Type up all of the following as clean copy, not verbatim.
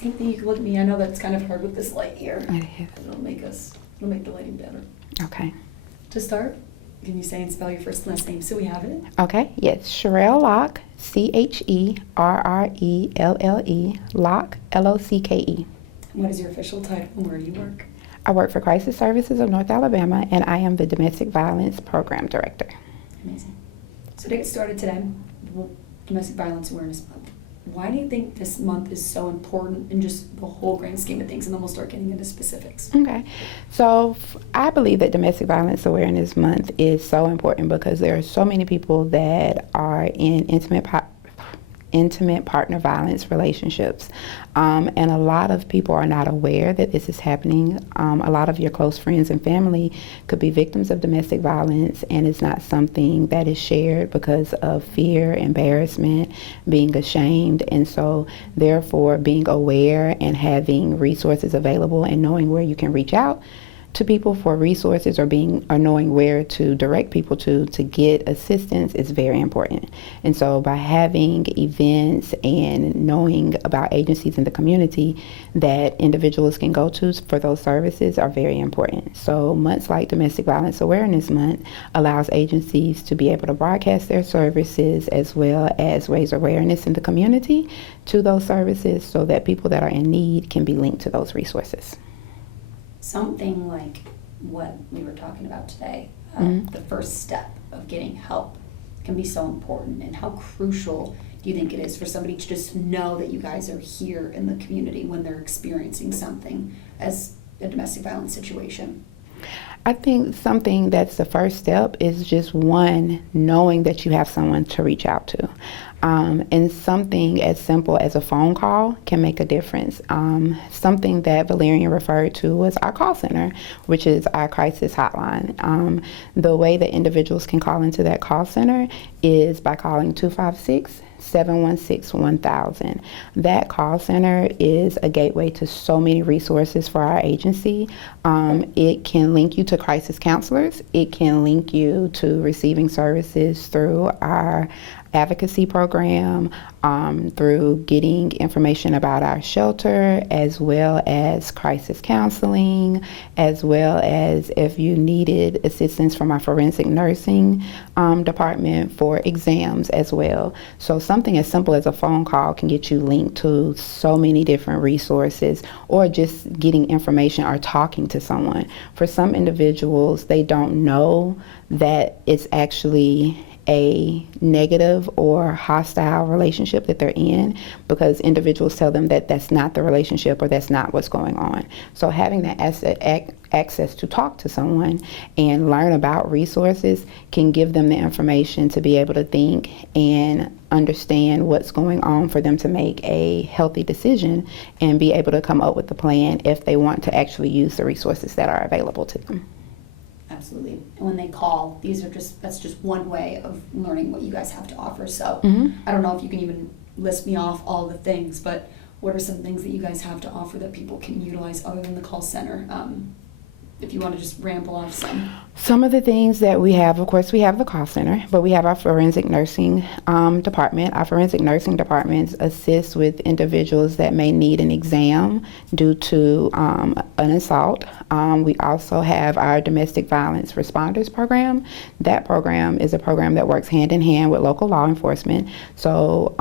Same thing, you can look at me. I know that's kind of hard with this light here. It It'll make the lighting better. is. Okay. To start, can you say and spell your first and last name so we have it? Okay, yes, Cherrelle Locke, Cherrelle, Locke, Locke. What is your official title and where do you work? I work for Crisis Services of North Alabama, and I am the Domestic Violence Program Director. Amazing. So to get started today, Domestic Violence Awareness Month. Why do you think this month is so important in just the whole grand scheme of things? And then we'll start getting into specifics. Okay, so I believe that Domestic Violence Awareness Month is so important because there are so many people that are in intimate partner violence relationships, and a lot of people are not aware that this is happening. A lot of your close friends and family could be victims of domestic violence, and it's not something that is shared because of fear, embarrassment, being ashamed. And so therefore being aware and having resources available and knowing where you can reach out to people for resources or knowing where to direct people to get assistance is very important. And so by having events and knowing about agencies in the community that individuals can go to for those services are very important. So months like Domestic Violence Awareness Month allows agencies to be able to broadcast their services as well as raise awareness in the community to those services so that people that are in need can be linked to those resources. Something like what we were talking about today, the first step of getting help can be so important. And how crucial do you think it is for somebody to just know that you guys are here in the community when they're experiencing something as a domestic violence situation? I think something that's the first step is just one, knowing that you have someone to reach out to. And something as simple as a phone call can make a difference. Something that Valerian referred to was our call center, which is our crisis hotline. The way that individuals can call into that call center is by calling 256-716-1000. That call center is a gateway to so many resources for our agency. It can link you to crisis counselors. It can link you to receiving services through our advocacy program, through getting information about our shelter, as well as crisis counseling, as well as if you needed assistance from our forensic nursing department for exams as well. So something as simple as a phone call can get you linked to so many different resources, or just getting information or talking to someone. For some individuals, they don't know that it's actually a negative or hostile relationship that they're in because individuals tell them that that's not the relationship or that's not what's going on. So having that access to talk to someone and learn about resources can give them the information to be able to think and understand what's going on for them to make a healthy decision and be able to come up with a plan if they want to actually use the resources that are available to them. Absolutely. And when they call, that's just one way of learning what you guys have to offer. So I don't know if you can even list me off all the things, but what are some things that you guys have to offer that people can utilize other than the call center? If you want to just ramble off some. Some of the things that we have, of course, we have the call center, but we have our forensic nursing department. Our forensic nursing departments assist with individuals that may need an exam due to an assault. We also have our domestic violence responders program. That program is a program that works hand in hand with local law enforcement. So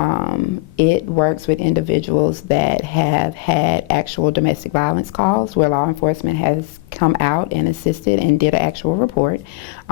it works with individuals that have had actual domestic violence calls where law enforcement has come out and assisted and did an actual report.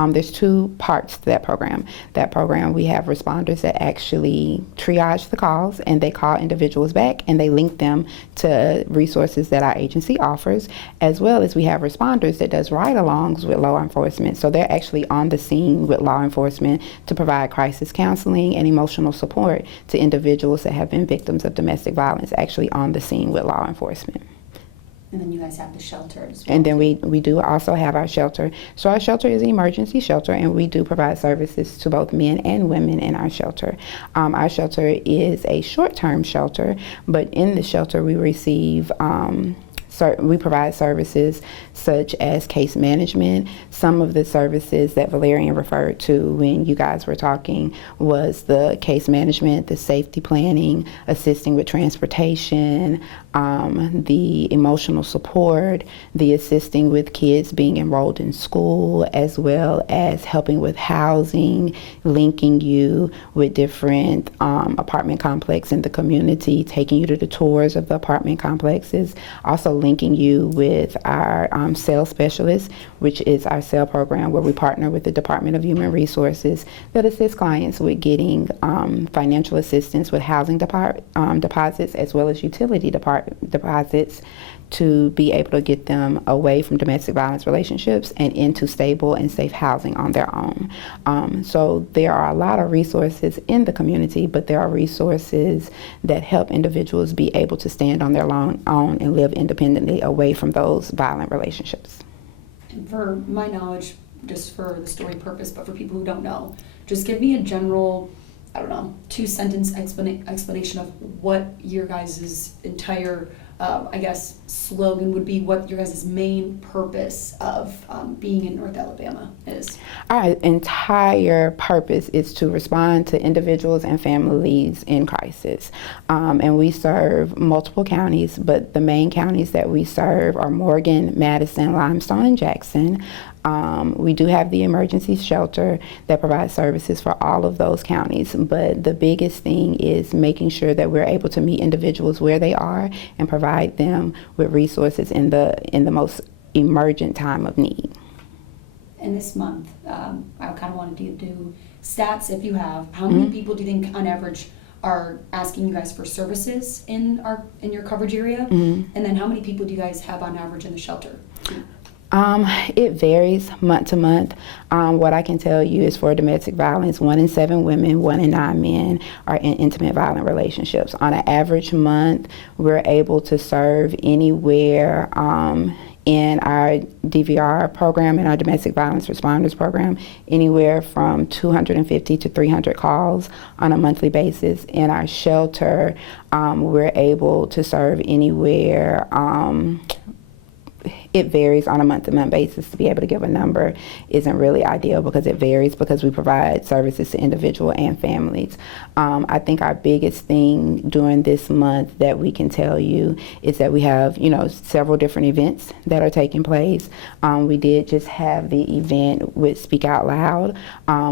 There's two parts to that program. That program, we have responders that actually triage the calls and they call individuals back and they link them to resources that our agency offers, as well as we have responders that does ride-alongs with law enforcement. So they're actually on the scene with law enforcement to provide crisis counseling and emotional support to individuals that have been victims of domestic violence, actually on the scene with law enforcement. And then you guys have the shelter as well. And then we do also have our shelter. So our shelter is an emergency shelter, and we do provide services to both men and women in our shelter. Our shelter is a short-term shelter, but in the shelter we receive we provide services such as case management. Some of the services that Valerian referred to when you guys were talking was the case management, the safety planning, assisting with transportation, the emotional support, the assisting with kids being enrolled in school, as well as helping with housing, linking you with different apartment complexes in the community, taking you to the tours of the apartment complexes, also linking you with our sales specialists, which is our sale program where we partner with the Department of Human Resources that assists clients with getting financial assistance with housing deposits as well as utility deposits to be able to get them away from domestic violence relationships and into stable and safe housing on their own. So there are a lot of resources in the community, but there are resources that help individuals be able to stand on their own and live independently away from those violent relationships. And for my knowledge, just for the story purpose, but for people who don't know, just give me a general, 2-sentence explanation of what your guys' entire slogan would be, what your guys' main purpose of being in North Alabama is. Our entire purpose is to respond to individuals and families in crisis. And we serve multiple counties, but the main counties that we serve are Morgan, Madison, Limestone, and Jackson. We do have the emergency shelter that provides services for all of those counties, but the biggest thing is making sure that we're able to meet individuals where they are and provide them with resources in the most emergent time of need. And this month, I kind of wanted to do stats if you have. How many people do you think on average are asking you guys for services in your coverage area? And then how many people do you guys have on average in the shelter? It varies month to month. What I can tell you is for domestic violence, 1 in 7 women, 1 in 9 men are in intimate violent relationships. On an average month, we're able to serve anywhere in our DVR program, in our domestic violence responders program, anywhere from 250 to 300 calls on a monthly basis. In our shelter, we're able to serve anywhere, it varies on a month-to-month basis. To be able to give a number isn't really ideal because it varies because we provide services to individual and families. I think our biggest thing during this month that we can tell you is that we have, several different events that are taking place. We did just have the event with Speak Out Loud.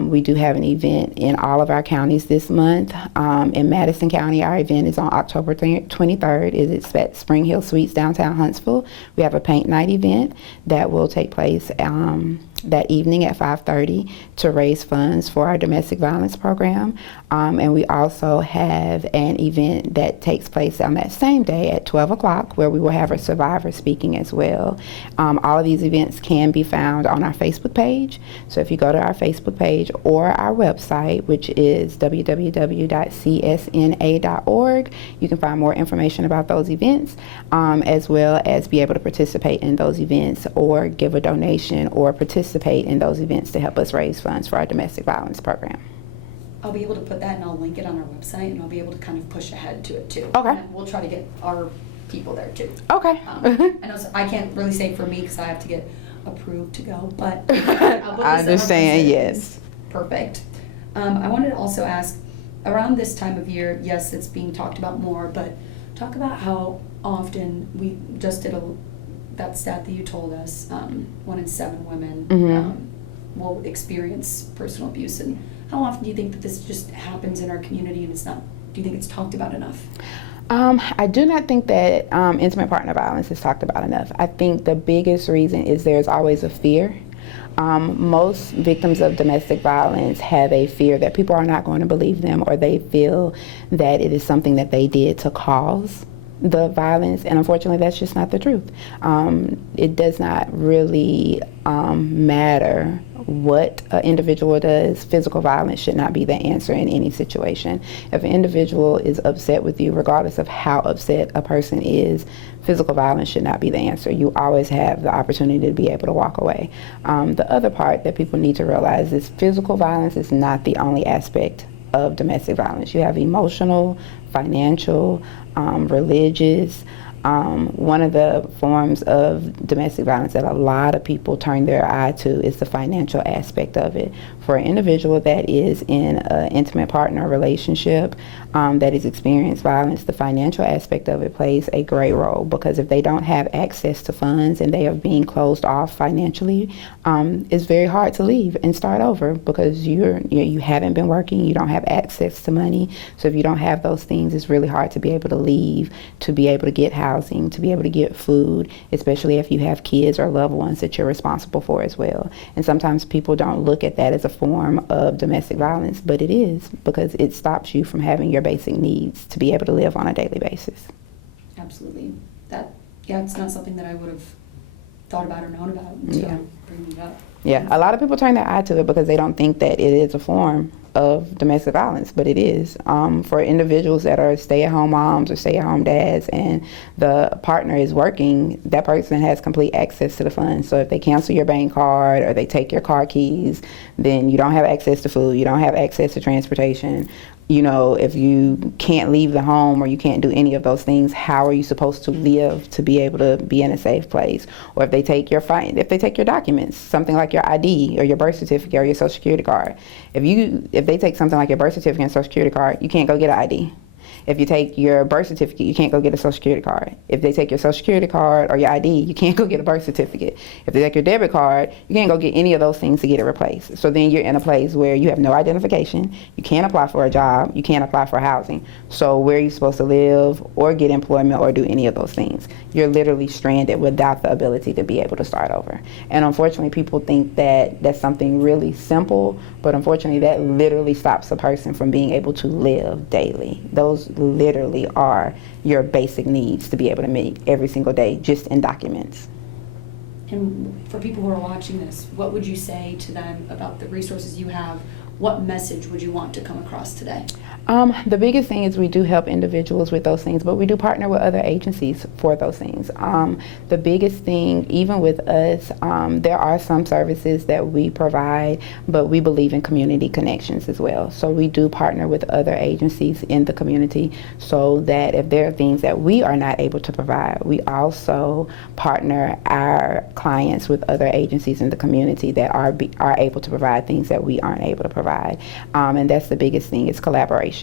We do have an event in all of our counties this month. In Madison County, our event is on October 23rd. It's at Spring Hill Suites, downtown Huntsville. We have a paint night event that will take place that evening at 5:30 to raise funds for our domestic violence program. And we also have an event that takes place on that same day at 12 o'clock where we will have a survivor speaking as well. All of these events can be found on our Facebook page. So if you go to our Facebook page or our website, which is www.csna.org, you can find more information about those events, as well as be able to participate in those events or give a donation or participate in those events to help us raise funds for our domestic violence program. I'll be able to put that and I'll link it on our website and I'll be able to kind of push ahead to it too. Okay. And we'll try to get our people there too. Okay. I know I can't really say for me because I have to get approved to go, but I'll I understand, yes. Perfect. I wanted to also ask, around this time of year, yes, it's being talked about more, but talk about how often we just did that stat that you told us, 1 in 7 women will experience personal abuse. And how often do you think that this just happens in our community and do you think it's talked about enough? I do not think that intimate partner violence is talked about enough. I think the biggest reason is there's always a fear. Most victims of domestic violence have a fear that people are not going to believe them, or they feel that it is something that they did to cause the violence, and unfortunately that's just not the truth. It does not really matter what an individual does. Physical violence should not be the answer in any situation. If an individual is upset with you, regardless of how upset a person is, physical violence should not be the answer. You always have the opportunity to be able to walk away. The other part that people need to realize is physical violence is not the only aspect of domestic violence. You have emotional, financial, religious, One of the forms of domestic violence that a lot of people turn their eye to is the financial aspect of it. For an individual that is in an intimate partner relationship that has experienced violence, the financial aspect of it plays a great role, because if they don't have access to funds and they are being closed off financially, it's very hard to leave and start over, because you haven't been working, you don't have access to money. So if you don't have those things, it's really hard to be able to leave, to be able to get housing, to be able to get food, especially if you have kids or loved ones that you're responsible for as well. And sometimes people don't look at that as a form of domestic violence, but it is, because it stops you from having your basic needs to be able to live on a daily basis. Absolutely. It's not something that I would have thought about or known about until bringing it up. Yeah, a lot of people turn their eye to it because they don't think that it is a form of domestic violence, but it is. For individuals that are stay-at-home moms or stay-at-home dads and the partner is working, that person has complete access to the funds. So if they cancel your bank card or they take your car keys, then you don't have access to food, you don't have access to transportation. You know, if you can't leave the home or you can't do any of those things, how are you supposed to live to be able to be in a safe place? Or if they take your documents, something like your ID or your birth certificate or your social security card. If they take something like your birth certificate and social security card, you can't go get an ID. If you take your birth certificate, you can't go get a social security card. If they take your social security card or your ID, you can't go get a birth certificate. If they take your debit card, you can't go get any of those things to get it replaced. So then you're in a place where you have no identification, you can't apply for a job, you can't apply for housing. So where are you supposed to live or get employment or do any of those things? You're literally stranded without the ability to be able to start over. And unfortunately, people think that that's something really simple, but unfortunately that literally stops a person from being able to live daily. Those literally are your basic needs to be able to meet every single day, just in documents. And for people who are watching this, what would you say to them about the resources you have? What message would you want to come across today? The biggest thing is we do help individuals with those things, but we do partner with other agencies for those things. The biggest thing, even with us, there are some services that we provide, but we believe in community connections as well. So we do partner with other agencies in the community so that if there are things that we are not able to provide, we also partner our clients with other agencies in the community that are able to provide things that we aren't able to provide. And that's the biggest thing, is collaboration.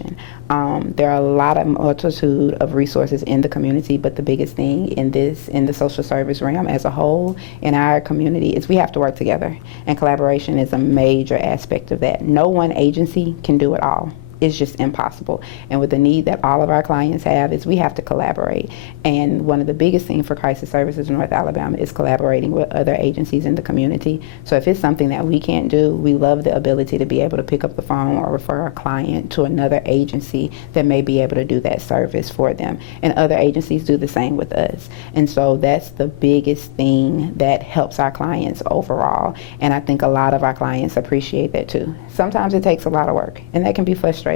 There are a multitude of resources in the community, but the biggest thing in the social service realm as a whole in our community is we have to work together, and collaboration is a major aspect of that. No one agency can do it all. It's just impossible. And with the need that all of our clients have is we have to collaborate. And one of the biggest things for Crisis Services in North Alabama is collaborating with other agencies in the community. So if it's something that we can't do, we love the ability to be able to pick up the phone or refer a client to another agency that may be able to do that service for them. And other agencies do the same with us. And so that's the biggest thing that helps our clients overall. And I think a lot of our clients appreciate that too. Sometimes it takes a lot of work, and that can be frustrating.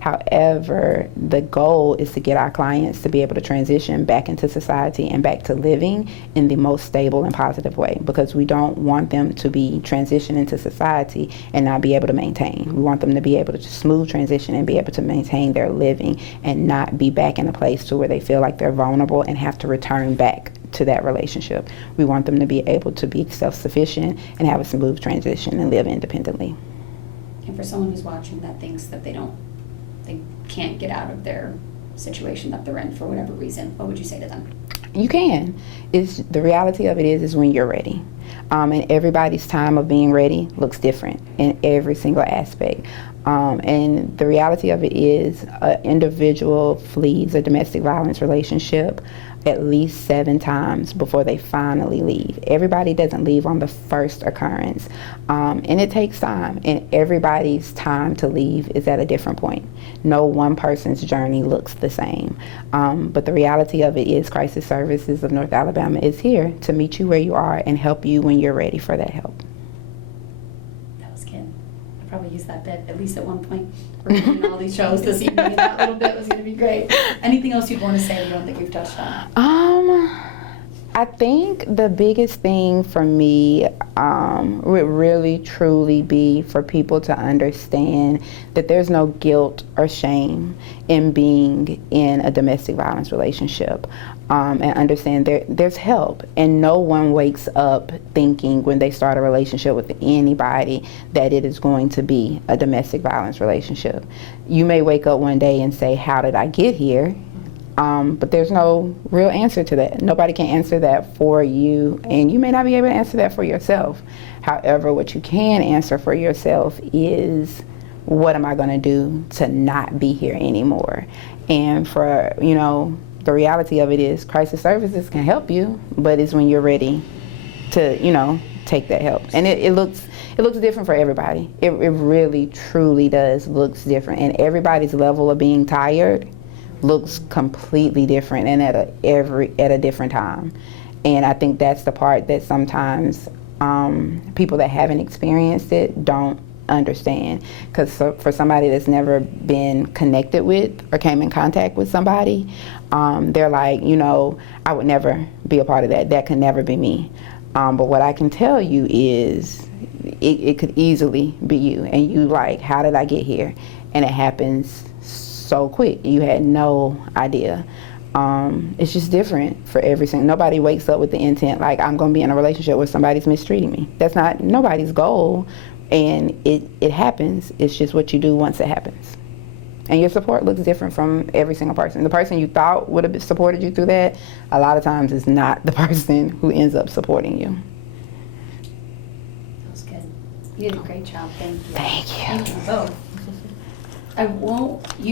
However, the goal is to get our clients to be able to transition back into society and back to living in the most stable and positive way, because we don't want them to be transitioned into society and not be able to maintain. We want them to be able to smooth transition and be able to maintain their living and not be back in a place to where they feel like they're vulnerable and have to return back to that relationship. We want them to be able to be self-sufficient and have a smooth transition and live independently. And for someone who's watching that thinks that they can't get out of their situation that they're in for whatever reason, what would you say to them? You can. The reality of it is when you're ready. And everybody's time of being ready looks different in every single aspect. And the reality of it is an individual flees a domestic violence relationship at least 7 times before they finally leave. Everybody doesn't leave on the first occurrence. And it takes time, and everybody's time to leave is at a different point. No one person's journey looks the same. But the reality of it is Crisis Services of North Alabama is here to meet you where you are and help you when you're ready for that help. That was good. I probably used that bit at least at one point. We're doing all these shows this evening, and that little bit was going to be great. Anything else you'd want to say that you don't think we've touched on? I think the biggest thing for me would really truly be for people to understand that there's no guilt or shame in being in a domestic violence relationship, and understand there's help, and no one wakes up thinking when they start a relationship with anybody that it is going to be a domestic violence relationship. You may wake up one day and say, how did I get here? But there's no real answer to that. Nobody can answer that for you, and you may not be able to answer that for yourself. However, what you can answer for yourself is, what am I going to do to not be here anymore? And for, the reality of it is crisis services can help you, but it's when you're ready to, take that help. And it looks different for everybody. It really, truly does looks different. And everybody's level of being tired looks completely different and at a different time. And I think that's the part that sometimes people that haven't experienced it don't understand. Because for somebody that's never been connected with or came in contact with somebody, they're like, I would never be a part of that. That could never be me. But what I can tell you is it could easily be you. And you like, how did I get here? And it happens so quick. You had no idea. It's just different for every single. Nobody wakes up with the intent like, I'm going to be in a relationship where somebody's mistreating me. That's not nobody's goal, and it happens. It's just what you do once it happens. And your support looks different from every single person. The person you thought would have supported you through that, a lot of times is not the person who ends up supporting you. That was good. You did a great job. Thank you. Thank you. Thank you both. I won't